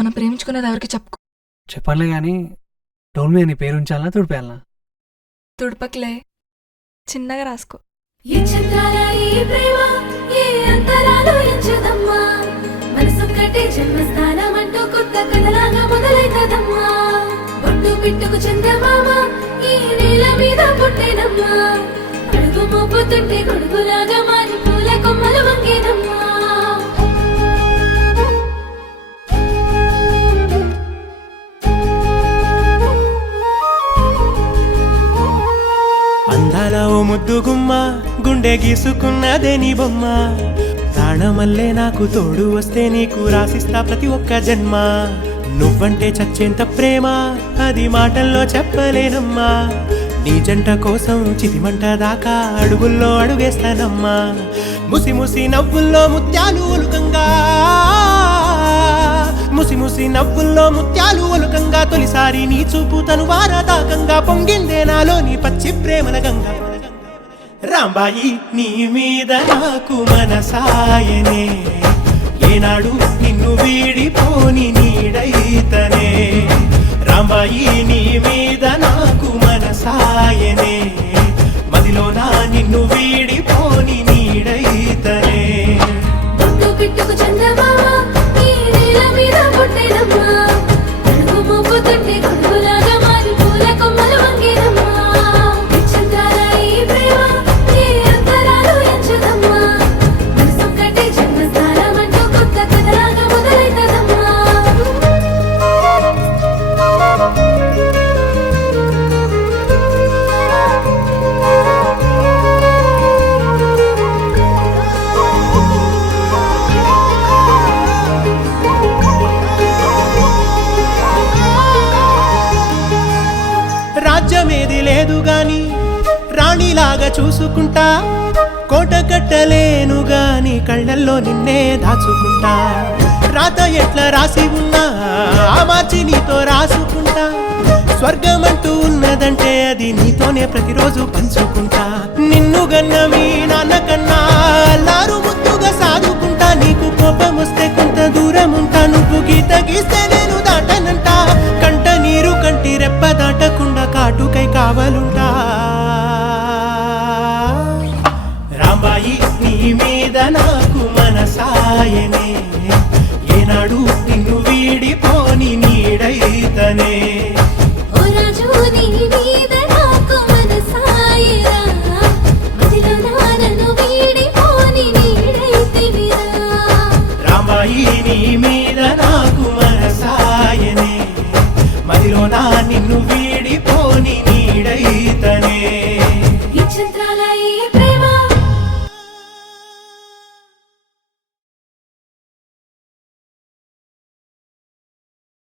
మనం ప్రేమించుకునేది ఎవరికి చెప్పుకో. చెప్పర్లే గాని డోల్ మీద నీ పేరు ఉంచాలనా తుడిపేయాలనా? తుడుపకిలే, చిన్నగా రాసుకో. ఏ చంద్రాల ఈ ప్రేమ ఏ అంతరాలు ఎంచదమ్మా, మనసొక్కటే జన్మస్థానం అంటూ కొత్త కథలాగా మొదలైతదమ్మా. పొట్టు పిట్టుకు చందమామ ఈ నేల మీద పుట్టేనమ్మా, అడుగు మోపుతుంటే గొడుగులాగా మారి పూల కొమ్మలు వంగేనమ్మా. అందాల ఓ ముద్దు గుమ్మ గుండె గీసుకున్నదే నీ బొమ్మ, ప్రాణమల్లే నాకు తోడు వస్తే నీకు రాసిస్తా ప్రతి ఒక్క జన్మ. నువ్వంటే చచ్చేంత ప్రేమ అది మాటల్లో చెప్పలేనమ్మా, నీ జంట కోసం చితిమంట దాకా అడుగుల్లో అడుగేస్తానమ్మా. ముసి ముసి నవ్వుల్లో ముత్యాలు ఒలుకంగా, ముసి ముసి నవ్వుల్లో ముత్యాలు ఒలుకంగా, తొలిసారి నీ చూపు తను వారదాకంగా పొంగిందే నాలో నీ పచ్చి ప్రేమల గంగా. రాంబాయి నీ మీద నాకు మనసాయనే, ఏనాడు నిన్ను వీడిపోని నీడైతనే. రాంబాయి నీ మీద నాకు మనసాయనే, మదిలోన నిన్ను వీడిపోని నీడైతనే. పొట్టు పిట్టుకు చందమామ ఈ నేల మీద పుట్టేనమ్మా, అడుగు మోపుతుంటే గొడుగులాగా మారి పూల కొమ్మలు వంగేనమ్మా. ఏ చంద్రాల ఈ ప్రేమ ఏ అంతరాలు ఎంచదమ్మా, మనసొక్కటే జన్మస్థానం అంటూ కొత్త కథలాగా మొదలైతదమ్మా. రాజ్యమేది లేదు గాని రాణిలాగా చూసుకుంటా, కోట కట్టలేను గాని కళ్ళల్లో నిన్నే దాచుకుంటా. రాత ఎట్లా రాసి ఉన్నా ఆ మార్చి నీతో రాసుకుంటా, స్వర్గమంటూ ఉన్నదంటే అది నీతోనే ప్రతిరోజు పంచుకుంటా. నిన్ను గన్న మీ నాన్న కన్నా అల్లారు ముద్దుగా సాదుకుంటా, నీకు కోపం వస్తే కొంత దూరం ఉంటా, నువ్వు గీత గీస్తే నేను దాటనంట. కంట నీరు కంటి రెప్ప దాటకుండా కాటుకై కావలుంటా. రాంబాయి నీ మీద నాకు మనసాయనే, ఏనాడు నిన్ను వీడిపోని నీడైతనే. ఓ రాజు నీ మీద నాకు మనసాయరా, మదిలో నన్ను వీడిపోని నీడైతివిరా. రాంబాయి నీ మీద నాకు మనసాయనే, మదిలో నిన్ను వీడిపోని నీడైతనే. ఈ చంద్రాల ఈ